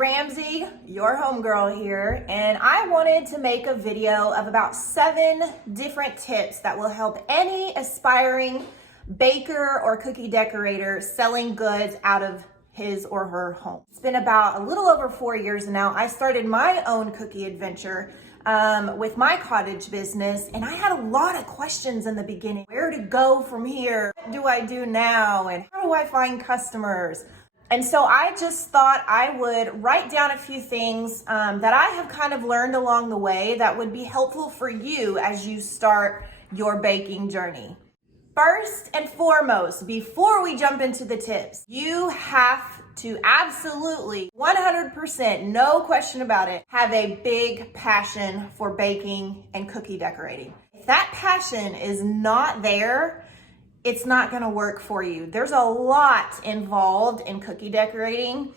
Ramsey, your homegirl here, and I wanted to make a video of about 7 different tips that will help any aspiring baker or cookie decorator selling goods out of his or her home. It's been about a little over 4 years now. I started my own cookie adventure with my cottage business, and I had a lot of questions in the beginning. Where to go from here? What do I do now? And how do I find customers? And so I just thought I would write down a few things that I have kind of learned along the way that would be helpful for you as you start your baking journey. First and foremost, before we jump into the tips, you have to absolutely 100%, no question about it, have a big passion for baking and cookie decorating. If that passion is not there, it's not gonna work for you. There's a lot involved in cookie decorating.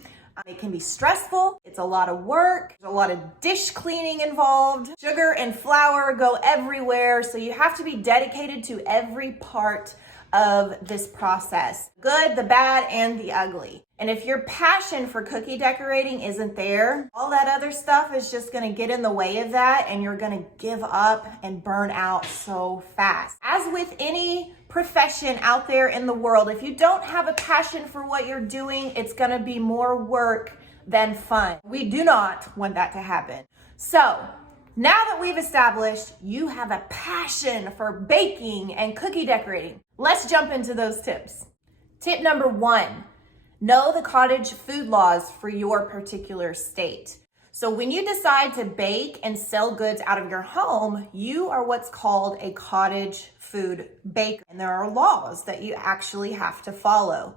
It can be stressful, it's a lot of work, there's a lot of dish cleaning involved. Sugar and flour go everywhere, so you have to be dedicated to every part of this process. Good, the bad, and the ugly. And if your passion for cookie decorating isn't there, all that other stuff is just gonna get in the way of that, and you're gonna give up and burn out so fast. As with any profession out there in the world, if you don't have a passion for what you're doing, it's gonna be more work than fun. We do not want that to happen. So, now that we've established you have a passion for baking and cookie decorating, let's jump into those tips. Tip number 1, know the cottage food laws for your particular state. So when you decide to bake and sell goods out of your home, you are what's called a cottage food baker. And there are laws that you actually have to follow.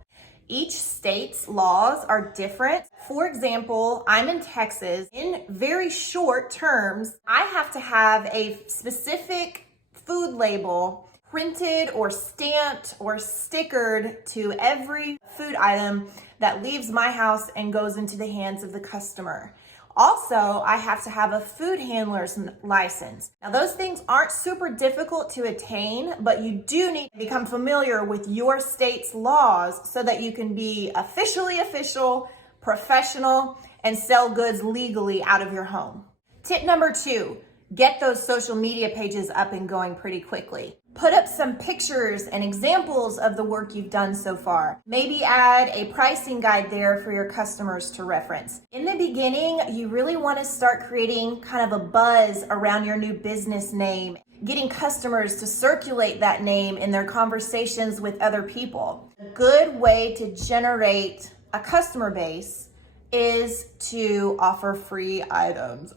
Each state's laws are different. For example, I'm in Texas. In very short terms, I have to have a specific food label printed or stamped or stickered to every food item that leaves my house and goes into the hands of the customer. Also, I have to have a food handler's license. Now, those things aren't super difficult to attain, but you do need to become familiar with your state's laws so that you can be officially official, professional, and sell goods legally out of your home. Tip number 2, get those social media pages up and going pretty quickly. Put up some pictures and examples of the work you've done so far. Maybe add a pricing guide there for your customers to reference. In the beginning, you really want to start creating kind of a buzz around your new business name, getting customers to circulate that name in their conversations with other people. A good way to generate a customer base is to offer free items.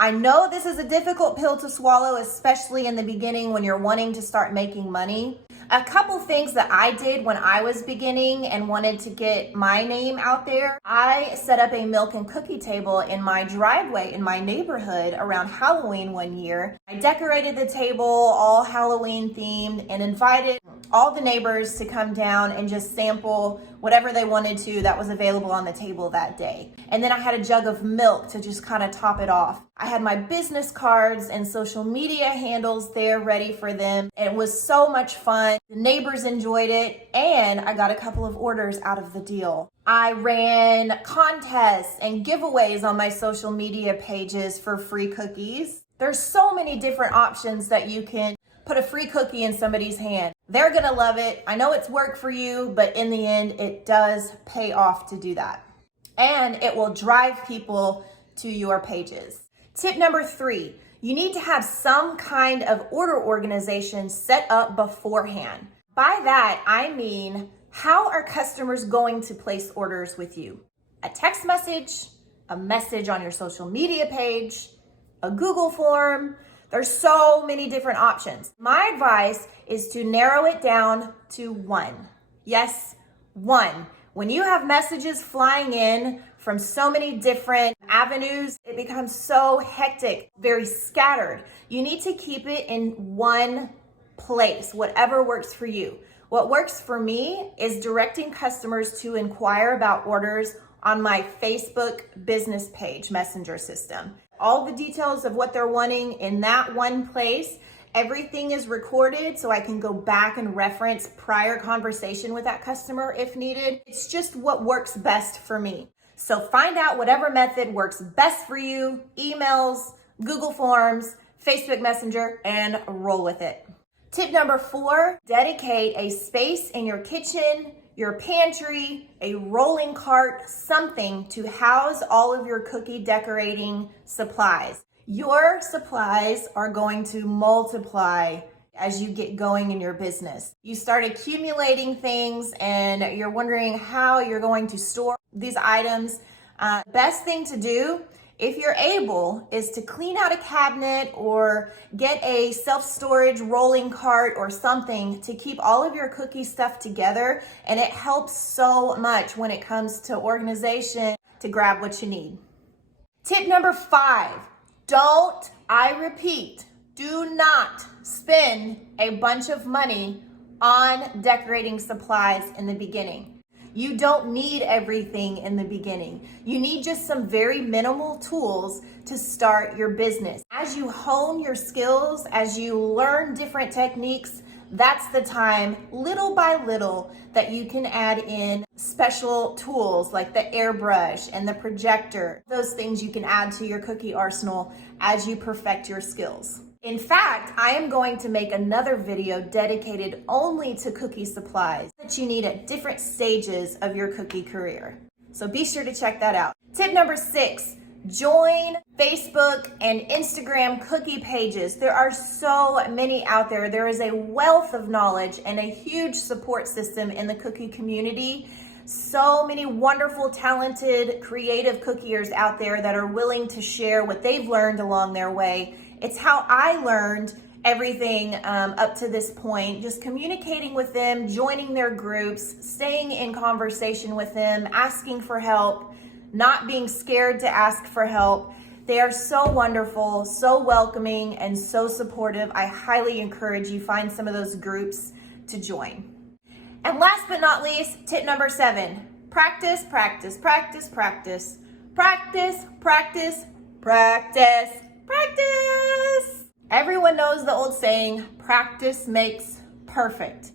I know this is a difficult pill to swallow, especially in the beginning when you're wanting to start making money. A couple things that I did when I was beginning and wanted to get my name out there, I set up a milk and cookie table in my driveway in my neighborhood around Halloween one year. I decorated the table all Halloween themed and invited all the neighbors to come down and just sample whatever they wanted to that was available on the table that day. And then I had a jug of milk to just kind of top it off. I had my business cards and social media handles there ready for them. It was so much fun. The neighbors enjoyed it, and I got a couple of orders out of the deal. I ran contests and giveaways on my social media pages for free cookies. There's so many different options that you can put a free cookie in somebody's hand. They're gonna love it. I know it's work for you, but in the end, it does pay off to do that. And it will drive people to your pages. Tip number 3, you need to have some kind of order organization set up beforehand. By that, I mean, how are customers going to place orders with you? A text message, a message on your social media page, a Google form. There's so many different options. My advice is to narrow it down to 1. Yes, 1. When you have messages flying in from so many different avenues, it becomes so hectic, very scattered. You need to keep it in one place, whatever works for you. What works for me is directing customers to inquire about orders on my Facebook business page messenger system. All the details of what they're wanting in that one place. Everything is recorded so I can go back and reference prior conversation with that customer if needed. It's just what works best for me. So find out whatever method works best for you, emails, Google Forms, Facebook Messenger, and roll with it. Tip number 4, dedicate a space in your kitchen, your pantry, a rolling cart, something to house all of your cookie decorating supplies. Your supplies are going to multiply as you get going in your business. You start accumulating things and you're wondering how you're going to store these items. Best thing to do, if you're able, is to clean out a cabinet or get a self-storage rolling cart or something to keep all of your cookie stuff together. And it helps so much when it comes to organization to grab what you need. Tip number 5, I repeat, do not spend a bunch of money on decorating supplies in the beginning. You don't need everything in the beginning. You need just some very minimal tools to start your business. As you hone your skills, as you learn different techniques, that's the time, little by little, that you can add in special tools like the airbrush and the projector. Those things you can add to your cookie arsenal as you perfect your skills. In fact, I am going to make another video dedicated only to cookie supplies that you need at different stages of your cookie career. So be sure to check that out. Tip number 6, join Facebook and Instagram cookie pages. There are so many out there. There is a wealth of knowledge and a huge support system in the cookie community. So many wonderful, talented, creative cookiers out there that are willing to share what they've learned along their way. It's how I learned everything up to this point, just communicating with them, joining their groups, staying in conversation with them, asking for help, not being scared to ask for help. They are so wonderful, so welcoming, and so supportive. I highly encourage you find some of those groups to join. And last but not least, tip number 7, practice, practice, practice, practice, practice, practice, practice, practice. Everyone knows the old saying, practice makes perfect.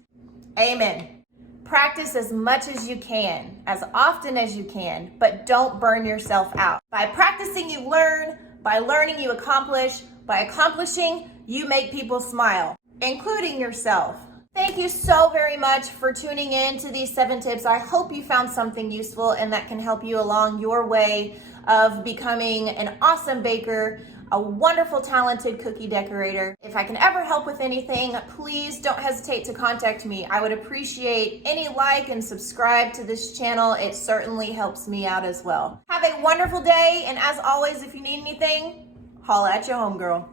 Amen. Practice as much as you can, as often as you can, but don't burn yourself out. By practicing, you learn. By learning, you accomplish. By accomplishing, you make people smile, including yourself. Thank you so very much for tuning in to these 7 tips. I hope you found something useful and that can help you along your way of becoming an awesome baker, a wonderful, talented cookie decorator. If I can ever help with anything, please don't hesitate to contact me. I would appreciate any like and subscribe to this channel. It certainly helps me out as well. Have a wonderful day, and as always, if you need anything, holla at your homegirl.